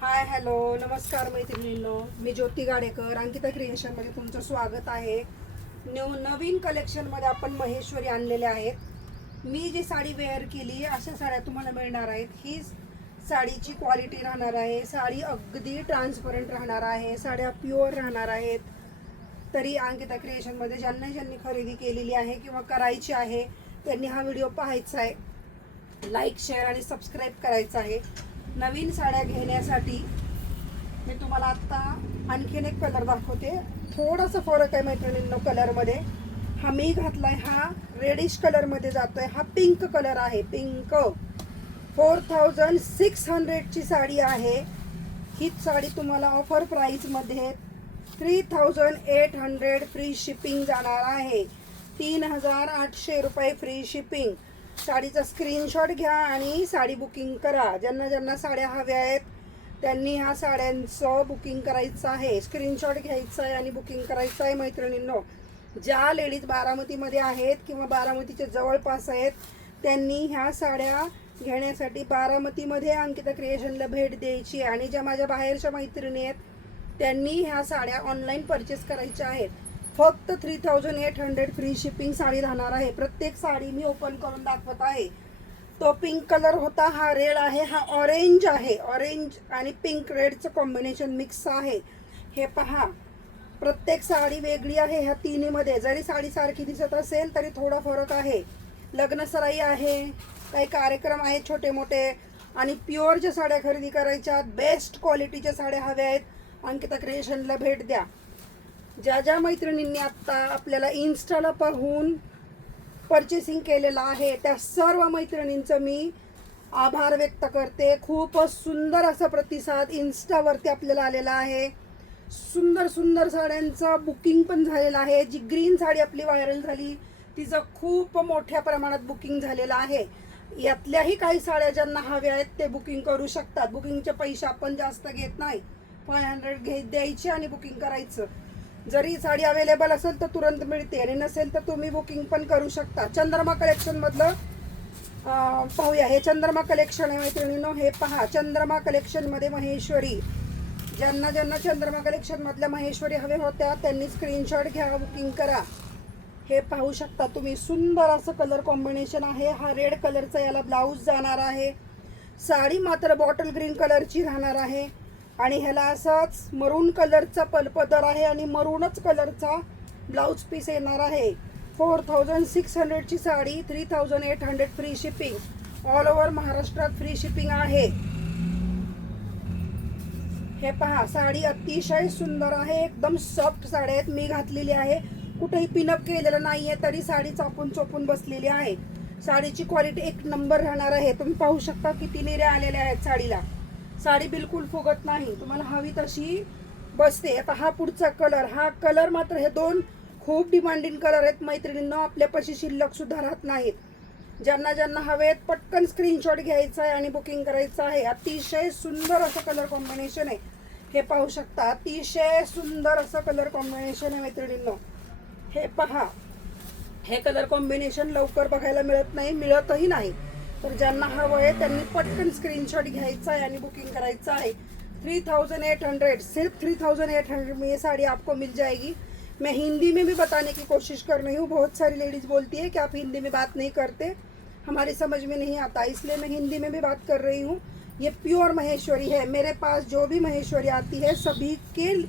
Hi hello नमस्कार मैत्रिणींनो, मी ज्योती गाडेकर अंकिता क्रिएशनमध्ये तुमचं स्वागत आहे. नवीन कलेक्शनमध्ये आपण महेश्वरी आणलेल्या आहेत. मी जी साडी वेअर केली अशा साड्या तुम्हाला मिळणार आहेत. ही साडीची क्वालिटी राहणार आहे. साडी अगदी ट्रान्सपरंट राहणार आहे. साड्या प्युअर राहणार आहेत. तरी अंकिता क्रिएशनमध्ये ज्यांनी खरेदी केलेली आहे किंवा करायची आहे त्यांनी हा व्हिडिओ पाहायचा आहे. लाईक शेअर आणि सबस्क्राईब करायचं आहे. नवीन साड्या घेण्यासाठी मी तुम्हाला आत्ता आणखीन एक कलर दाखवते. थोडासा फरक आहे मैत्रिणींनो कलरमध्ये. हा मी घातलाय हा रेडिश कलरमध्ये जातोय. हा पिंक कलर आहे. पिंक 4600ची साडी आहे. हीच साडी तुम्हाला ऑफर प्राईसमध्ये 3800 फ्री शिपिंग जाणार आहे. 3800 रुपये फ्री शिपिंग. साडीचा स्क्रीनशॉट घ्या आणि साडी बुकिंग करा. ज्यांना साड्या हव्या आहेत त्यांनी ह्या साड्यांचं बुकिंग करायचं आहे. स्क्रीनशॉट घ्यायचं आहे आणि बुकिंग करायचं आहे मैत्रिणींनो. ज्या लेडीज बारामतीमध्ये आहेत किंवा बारामतीच्या जवळपास आहेत त्यांनी ह्या साड्या घेण्यासाठी बारामतीमध्ये अंकिता क्रिएशनला भेट द्यायची. आणि ज्या माझ्या बाहेरच्या मैत्रिणी आहेत त्यांनी ह्या साड्या ऑनलाईन परचेस करायच्या आहेत. फक्त 3800 फ्री शिपिंग साडी राहणार आहे. प्रत्येक साडी मी ओपन करून दाखवत आहे. तो पिंक कलर होता, हा रेड आहे, हा ऑरेंज आहे. ऑरेंज आणि पिंक रेडचं कॉम्बिनेशन मिक्स आहे. हे पहा, प्रत्येक साडी वेगळी आहे. ह्या तिन्हीमध्ये जरी साडी सारखी दिसत असेल तरी थोडा फरक आहे. लग्नसराई आहे, काही कार्यक्रम आहेत छोटे मोठे, आणि प्युअरच्या साड्या खरेदी करायच्या, बेस्ट क्वालिटीच्या साड्या हव्या आहेत, अंकिता क्रिएशनला भेट द्या. ज्या मैत्रिणींनी आत्ता आपल्याला इन्स्टाला पाहून परचेसिंग केलेलं आहे त्या सर्व मैत्रिणींचं मी आभार व्यक्त करते. खूपच सुंदर असा प्रतिसाद इन्स्टावरती आपल्याला आलेला आहे. सुंदर साड्यांचं बुकिंग पण झालेलं आहे. जी ग्रीन साडी आपली व्हायरल झाली तिचं खूप मोठ्या प्रमाणात बुकिंग झालेलं आहे. यातल्याही काही साड्या ज्यांना हव्या आहेत ते बुकिंग करू शकतात. बुकिंगचे पैसे आपण जास्त घेत नाही. 500 द्यायचे आणि बुकिंग करायचं. जरी साडी अवेलेबल असेल तर तुरंत मिळते आणि नसेल तर तुम्ही बुकिंग पण करू शकता. चंद्रमा कलेक्शन मधलं पाहूया. हे चंद्रमा कलेक्शन आहे मैत्रिणींनो. हे पहा, चंद्रमा कलेक्शन मध्ये महेश्वरी. ज्यांना चंद्रमा कलेक्शन मधल्या महेश्वरी हवे होत्या त्यांनी स्क्रीनशॉट घ्या, बुकिंग करा. हे पाहू शकता तुम्ही. सुंदर असं कलर कॉम्बिनेशन आहे. हा रेड कलरचा याला ब्लाऊज जाणार आहे. साडी मात्र बॉटल ग्रीन कलरची राहणार आहे आणि ह्याला असाच मरून कलरचा पल्पदर आहे आणि मरूनच कलरचा ब्लाऊज पीस येणार आहे. 4600ची sari 3800 free shipping. All over महाराष्ट्रात फ्री शिपिंग आहे. हे पहा, साडी अतिशय सुंदर आहे. एकदम सॉफ्ट साडी आहेत. मी घातलेली आहे. कुठेही पिनअप केलेलं नाहीये तरी साडी चापून चोपून बसलेली आहे. साडीची क्वालिटी एक नंबर राहणार आहे. तुम्ही पाहू शकता किती निऱ्या आलेल्या आहेत साडीला. साडी बिलकुल फुगत नाही, तुम्हाला हवी तशी बसते. आता हा पुढचा कलर. हा कलर मात्र हे दोन खूप डिमांडिंग कलर आहेत मैत्रिणींनो. आपल्यापाशी शिल्लक सुद्धा राहत नाहीत. ज्यांना हवेत पटकन स्क्रीनशॉट घ्यायचा आहे आणि बुकिंग करायचं आहे. अतिशय सुंदर असं कलर कॉम्बिनेशन आहे. हे पाहू शकता, अतिशय सुंदर असं कलर कॉम्बिनेशन आहे मैत्रिणींनो. हे पहा, हे कलर कॉम्बिनेशन लवकर बघायला मिळत नाही, मिळतही नाही. तर ज्यांना हवं आहे त्यांनी पटकन स्क्रीनशॉट घ्यायचा है आणि बुकिंग करायचा है. 3800, सिर्फ 3800 में ये साड़ी आपको मिल जाएगी. मैं हिंदी में भी बताने की कोशिश कर रही हूँ. बहुत सारी लेडीज बोलती है कि आप हिंदी में बात नहीं करते, हमारी समझ में नहीं आता, इसलिए मैं हिंदी में भी बात कर रही हूँ. ये प्योर महेश्वरी है. मेरे पास जो भी महेश्वरी आती है सभी के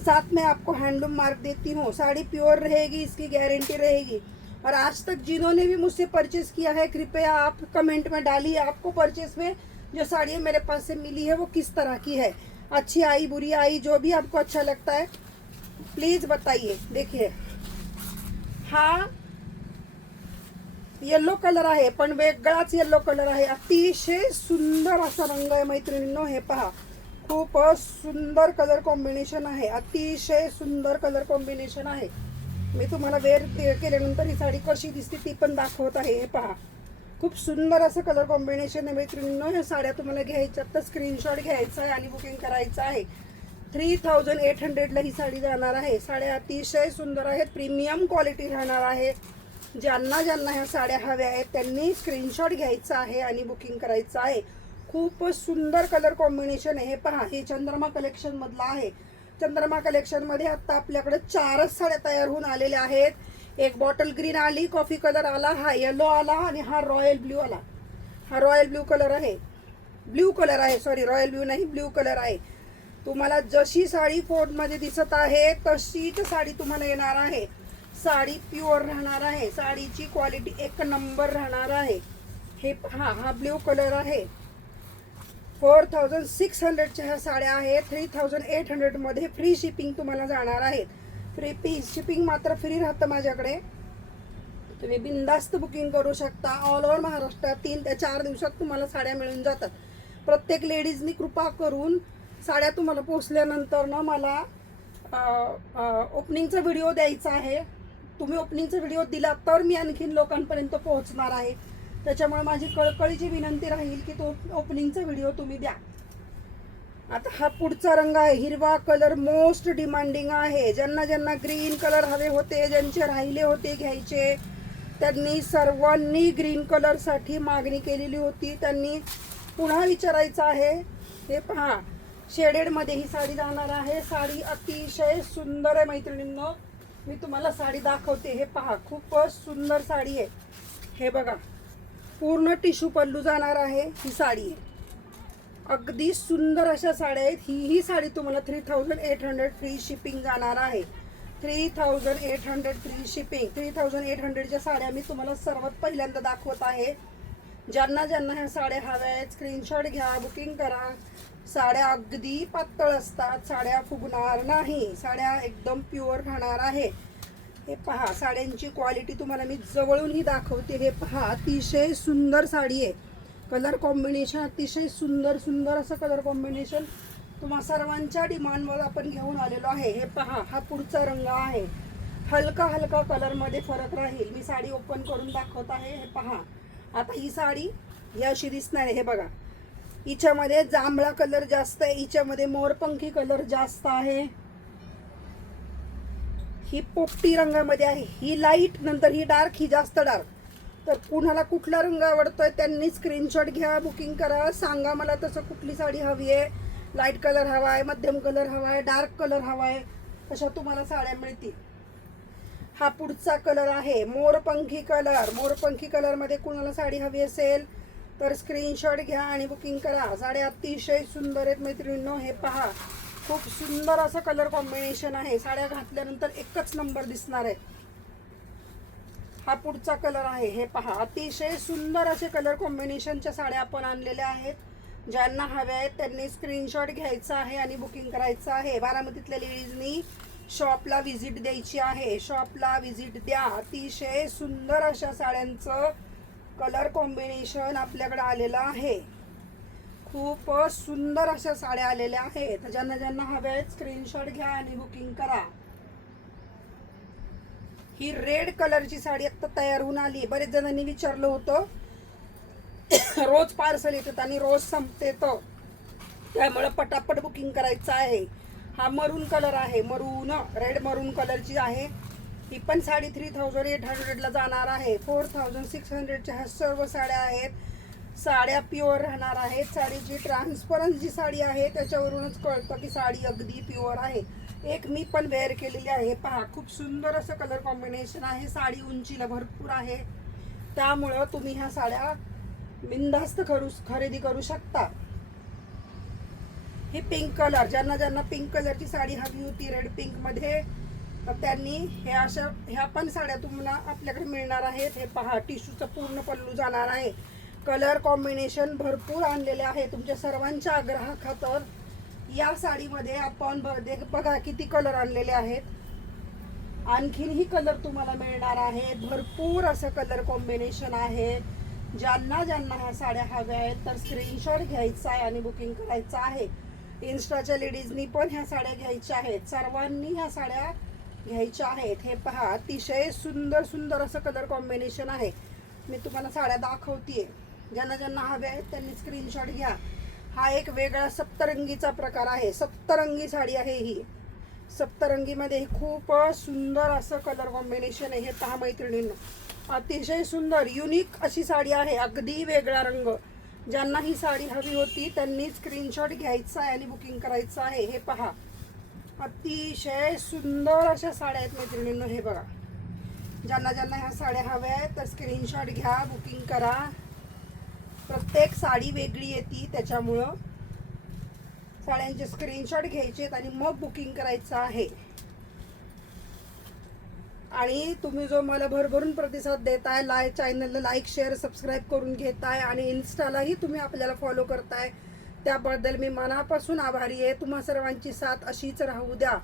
साथ में आपको हैंडलूम मार्क देती हूँ. साड़ी प्योर रहेगी, इसकी गारंटी रहेगी. और आज तक जिन्होंने भी मुझसे परचेस किया है कृपया आप कमेंट में डालिए आपको परचेस में जो साड़ी मेरे पास से मिली है वो किस तरह की है. अच्छी आई, बुरी आई, जो भी आपको अच्छा लगता है प्लीज बताइए. देखिए, हा येलो कलर आहे पण वेगळाच येलो कलर आहे. अतिशय सुंदर असा रंग आहे मैत्रिणींनो. हे पहा, खूप सुंदर कलर कॉम्बिनेशन आहे. अतिशय सुंदर कलर कॉम्बिनेशन आहे. मी तुम्हाला वेअर केल्यानंतर ही साडी कशी दिसते ती पण दाखवत आहे. हे पहा, खूप सुंदर असं कलर कॉम्बिनेशन आहे मैत्रिणींनो. ह्या साड्या तुम्हाला घ्यायच्या तर स्क्रीनशॉट घ्यायचा आहे आणि बुकिंग करायचं आहे. 3800ला ही साडी जाणार आहे. साड्या अतिशय सुंदर आहेत, प्रीमियम क्वालिटी राहणार आहे. ज्यांना ह्या साड्या हव्या आहेत त्यांनी स्क्रीनशॉट घ्यायचा आहे आणि बुकिंग करायचं आहे. खूपच सुंदर कलर कॉम्बिनेशन आहे. हे पहा, हे चंद्रमा कलेक्शन मधला आहे. चंद्रमा कलेक्शन मध्ये आता आपल्याकडे 4च साड्या तयार होऊन आलेल्या आहेत. एक बॉटल ग्रीन आली, कॉफी कलर आला, हा येलो आला आणि हा रॉयल ब्ल्यू आला. हा रॉयल ब्ल्यू कलर आहे, ब्ल्यू कलर आहे, सॉरी रॉयल ब्ल्यू नाही, ब्ल्यू कलर आहे. तुम्हाला जशी साडी फोटोमध्ये दिसत आहे तशीच साडी तुम्हाला येणार आहे. साडी प्युअर राहणार आहे. साडीची क्वालिटी एक नंबर राहणार आहे. हे पहा, हा ब्ल्यू कलर आहे. 4600च्या ह्या साड्या आहेत. 3800 मध्ये फ्री शिपिंग तुम्हाला जाणार आहेत. फ्री शिपिंग मात्र फ्री राहतं माझ्याकडे. तुम्ही बिनधास्त बुकिंग करू शकता. ऑल ओव्हर महाराष्ट्रात 3 ते 4 दिवसात तुम्हाला साड्या मिळून जातात. प्रत्येक लेडीजनी कृपा करून साड्या तुम्हाला पोचल्यानंतर ना मला ओपनिंगचा व्हिडिओ द्यायचा आहे. तुम्ही ओपनिंगचा व्हिडिओ दिला तर मी आणखीन लोकांपर्यंत पोहोचणार आहे. त्याच्यामुळे माझी कळकळीची विनंती राहील की तो ओपनिंगचा व्हिडिओ तुम्ही द्या. आता हा पुढचा रंग आहे, हिरवा कलर मोस्ट डिमांडिंग आहे. ज्यांना ज्यांना ग्रीन कलर हवे होते, ज्यांचे राहिले होते घ्यायचे, त्यांनी सर्वांनी ग्रीन कलरसाठी मागणी केलेली होती. त्यांनी पुन्हा विचारायचं आहे. हे पहा, शेडेडमध्ये ही साडी जाणार आहे. साडी अतिशय सुंदर आहे मैत्रिणींनो. मी तुम्हाला साडी दाखवते. हे पहा, खूपच सुंदर साडी आहे. हे बघा, पूर्ण टिश्यू पल्लू जाणार आहे. ही साडी आहे, अगदी सुंदर अशा साड्या आहेत. ही साडी तुम्हाला 3800 फ्री शिपिंग जाणार आहे. 3800 फ्री शिपिंग. 3800च्या साड्या मी तुम्हाला सर्वात पहिल्यांदा दाखवत आहे. ज्यांना ज्यांना ह्या साड्या हव्या आहेत स्क्रीनशॉट घ्या, बुकिंग करा. साड्या अगदी पातळ असतात, साड्या फुगणार नाही, साड्या एकदम प्युअर राहणार आहे. हे पहा, साड्यांची क्वालिटी तुम्हाला मी जवळूनही दाखवते. हे पहा, अतिशय सुंदर साडी आहे. कलर कॉम्बिनेशन अतिशय सुंदर सुंदर असं कलर कॉम्बिनेशन तुम्हा सर्वांच्या डिमांडवर आपण घेऊन आलेलो आहे. हे पहा, हा पुढचा रंग आहे. हलका हलका कलरमध्ये फरक राहील. मी साडी ओपन करून दाखवत आहे. हे पहा, आता ही साडी ही अशी दिसणार आहे. हे बघा, हिच्यामध्ये जांभळा कलर जास्त आहे, हिच्यामध्ये मोरपंखी कलर जास्त आहे. ही पोपटी रंगामध्ये आहे, ही लाईट, नंतर ही डार्क, ही जास्त डार्क. तर कुणाला कुठला रंग आवडतोय त्यांनी स्क्रीनशॉट घ्या, बुकिंग करा, सांगा मला तसं कुठली साडी हवी आहे. लाईट कलर हवा आहे, मध्यम कलर हवा आहे, डार्क कलर हवा आहे, अशा तुम्हाला साड्या मिळतील. हा पुढचा कलर आहे मोरपंखी कलर. मोरपंखी कलरमध्ये कुणाला साडी हवी असेल तर स्क्रीनशॉट घ्या आणि बुकिंग करा. साड्या अतिशय सुंदर आहेत मैत्रिणींनो. हे पहा, खूप सुंदर असं कलर कॉम्बिनेशन आहे. साड्या घातल्यानंतर एकच नंबर दिसणार आहे. हा पुढचा कलर आहे. हे पहा, अतिशय सुंदर असे कलर कॉम्बिनेशनच्या साड्या आपण आणलेल्या आहेत. ज्यांना हव्या आहेत त्यांनी स्क्रीनशॉट घ्यायचा आहे आणि बुकिंग करायचं आहे. बारामतीतल्या लेडीजनी शॉपला व्हिजिट द्यायची आहे. शॉपला व्हिजिट द्या. अतिशय सुंदर अशा साड्यांचं कलर कॉम्बिनेशन आपल्याकडे आलेलं आहे. खूप सुंदर अशा साड्या आलेल्या आहेत. ज्यांना ज्यांना हव्या आहेत स्क्रीनशॉट घ्या आणि बुकिंग करा. ही रेड कलरची साडी आता तयार होऊन आली. बरेच जणांनी विचारलं होतं रोज पार्सल येतात आणि रोज संपते, तर त्यामुळे पटापट बुकिंग करायचं आहे. हा मरून कलर आहे, मरून रेड मरून कलरची आहे. ही पण साडी 3800ला जाणार आहे. 4600च्या ह्या सर्व साड्या आहेत. साड्या प्युअर राहणार आहेत. साडीची ट्रान्सपरन्स जी साडी आहे त्याच्यावरूनच कळतं की साडी अगदी प्युअर आहे. एक मी पण वेअर केलेली आहे. पहा, खूप सुंदर असं कलर कॉम्बिनेशन आहे. साडी उंचीला भरपूर आहे, त्यामुळं तुम्ही ह्या साड्या बिनधास्त खरेदी करू शकता. हे पिंक कलर, ज्यांना ज्यांना पिंक कलरची साडी हवी होती रेड पिंक मध्ये, तर त्यांनी हे अशा ह्या पण साड्या तुम्हाला आपल्याकडे मिळणार आहेत. हे पहा, टिश्यूचा पूर्ण पल्लू जाणार आहे. कलर कॉम्बिनेशन भरपूर आणलेले आहे. तुमच्या सर्वांच्या आग्रहाखातर या साडीमध्ये आपण बघा किती कलर आणलेले आहेत. आणखीनही कलर तुम्हाला मिळणार आहेत. भरपूर असं कलर कॉम्बिनेशन आहे. ज्यांना ज्यांना ह्या साड्या हव्या आहेत तर स्क्रीनशॉट घ्यायचा आहे आणि बुकिंग करायचं आहे. इन्स्टाच्या लेडीजनी पण ह्या साड्या घ्यायच्या आहेत. सर्वांनी ह्या साड्या घ्यायच्या आहेत. हे पहा, अतिशय सुंदर सुंदर असं कलर कॉम्बिनेशन आहे. मी तुम्हाला साड्या दाखवतीये. ज्यांना ज्यांना हव्या आहेत त्यांनी स्क्रीनशॉट घ्या. हा एक वेगळा सप्तरंगीचा प्रकार आहे. सप्तरंगी साडी आहे ही. सप्तरंगीमध्ये खूप सुंदर असं कलर कॉम्बिनेशन आहे. हे पहा मैत्रिणींनो, अतिशय सुंदर युनिक अशी साडी आहे. अगदी वेगळा रंग. ज्यांना ही साडी हवी होती त्यांनी स्क्रीनशॉट घ्यायचा आहे आणि बुकिंग करायचं आहे. हे पहा, अतिशय सुंदर अशा साड्या आहेत मैत्रिणींनो. हे बघा, ज्यांना ज्यांना ह्या साड्या हव्या आहेत तर स्क्रीनशॉट घ्या, बुकिंग करा. प्रत्येक साडी वेगळी येते, त्याच्यामुळं साड्यांचे स्क्रीनशॉट घ्यायचे आणि मग बुकिंग करायचं आहे. आणि तुम्ही जो मला भरभरून प्रतिसाद देताय, चॅनलला लाईक शेअर सबस्क्राईब करून घेताय आणि इन्स्टालाही तुम्ही आपल्याला फॉलो करताय, त्याबद्दल मी मनापासून आभारी आहे. तुम्हा सर्वांची साथ अशीच राहू द्या.